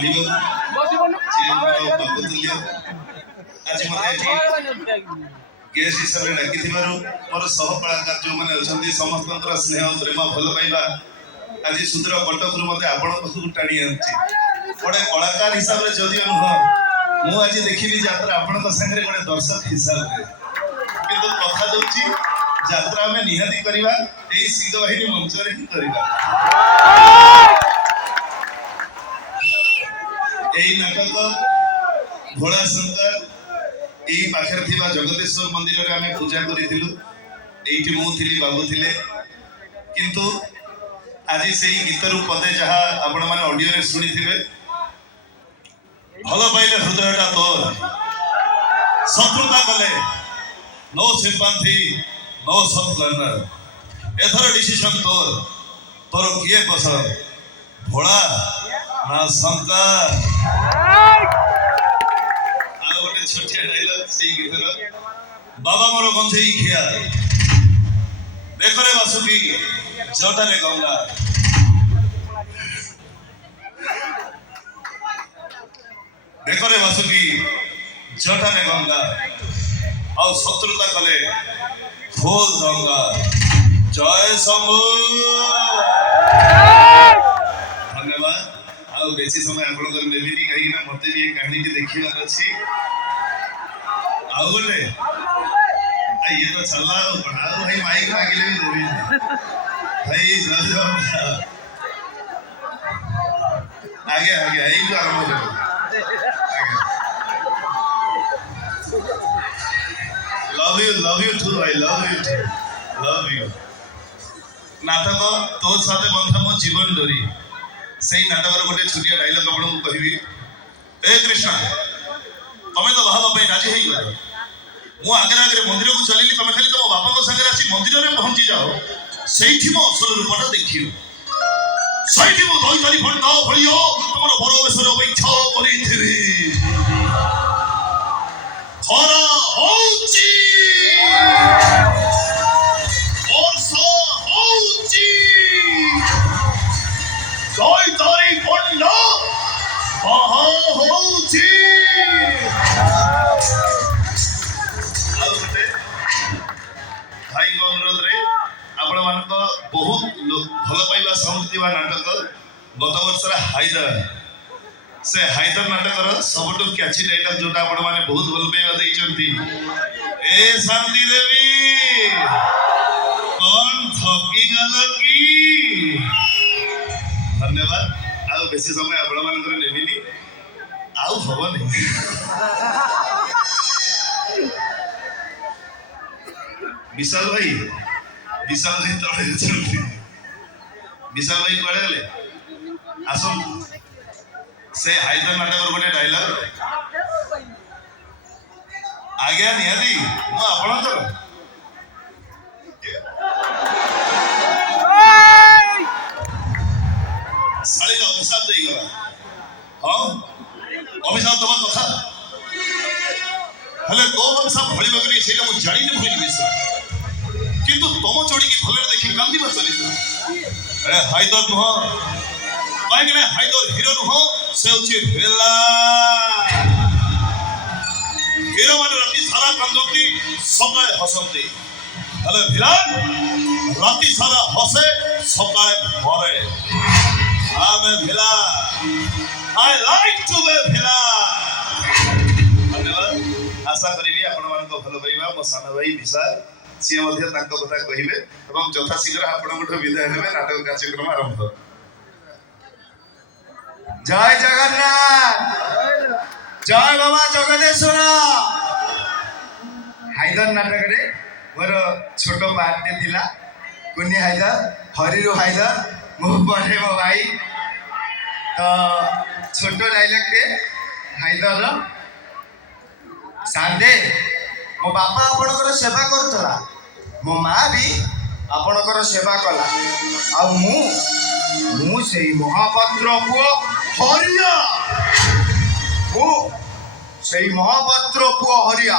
पांडी बाबूतुल्य आज मत गेस्ट हिसाब से डाकी मोर सह कलाकार जो मैंने अच्छा समस्त स्नेह प्रेम भल पाइबा आज सुंदर कटक मत आपण पाखक टाणी गोटे कलाकार हिसाब से जदि नुह मुझे देखी यात्रा आपण सागर गोटे दर्शक हिसाब से कि कथा दूसरी यात्रा आम निहाती करवा सिंह बाहिनी मंच ही करवा नाटक भोला शंकर यही पाखे थी जगतेश्वर मंदिर में आम पूजा करूँ मुझे बाबू थे किंतु आज से गीतर पदे जहाँ आपण मैंने ऑडियो शुणी थे भल पाइले हृदयटा तोर शत्रुता कले नो सिंपाथी नो सब कर्नर एथर डिसीजन तोर तोर किए पसंद भोला ना शंकर गोटे छोटिया डायलॉग से गीतर बाबा मोर गंजेई खिया देखरे बासुकी जटारे गंगा देखरे बासुकी जटारे गंगा और शत्रुता कले खोल गंगा जय शंभु धन्यवाद आ बेसी समय आपनकर लेबिनी कहीं ना मते भी कहानी की देखिबार अछि आ बोले ये तो चला बना भाई माइक मांगिले भी देबी भाई जय आगे आगे यही जो आरंभ करो love you too I love you नाटक तो साथे बंधा मो जीवन डोरी सही नाटक गोटे छोटिया डायलॉग आपको कहबी ए कृष्ण तमें तो बाहा पे राजी है गल मु आगे आगे मंदिर को चलली तमें खाली तुम बापा को संगे आसी मंदिर में पहुंची जाओ सेठी मो असल रूपटा देखियो सेठी मो दई तारी फंडा भलियो तमरो बरोबेसर अपेक्षा करिथिबी खरा होची वर्षा होची दई तारी फंडा बाहा होची भाई अनुरोध रे आपण मान बहुत भल पाइबा समृद्धि नाटक गत वर्षर हाइदर से हाइदर नाटक सबुठ क्याची डायलॉग जोटा आपण माने बहुत भल पाइबा देइचंती ए शांति देवी कौन थकी गल की धन्यवाद आ बेसी समय आपण मानकर नेबिनी आउ हबनी विशाल भाई तले विशाल भाई कड़े गले आसम से हाइदर नाटक गोटे डायलॉग आज्ञा निहाती मु आपणकर शाली का अभिशाप दे गला हाँ अभिशाप दबा कथा हेले को अभिशाप भली बकरी सेटा मु जानि न भइल विषय किंतु तुम चोड़ी की भले देखी कांदी चली अरे हाइदर नुह कहीं हाइदर हिरो नुह से भेला हिरो मान राति सारा कांदती सकाळे हसंती हेले भिलान राति सारा हसे सकाळे भरे आमे भिला आई लाइक टू बी भिला धन्यवाद आशा करी आपण मान को भलो पाइबा मो साना भाई विशाल सी कथा कहले यथाशीघ्र आपठ विदाय ने नाटक कार्यक्रम आरंभ जय जगन्नाथ जय बाबा जगदेश्वर हाइदर नाटक रे मोर छोट पार्टे थिला कुनी हाइदर हरिरो हाइदर मो बड़े मो भाई तो छोट डायलॉग के हाइदर सांदे मो बापा आपणकर सेवा करथला मो माँ भी आपणकर सेवा कला आ मु से महापात्र पुओ हरिया मु से महापात्र पुओ हरिया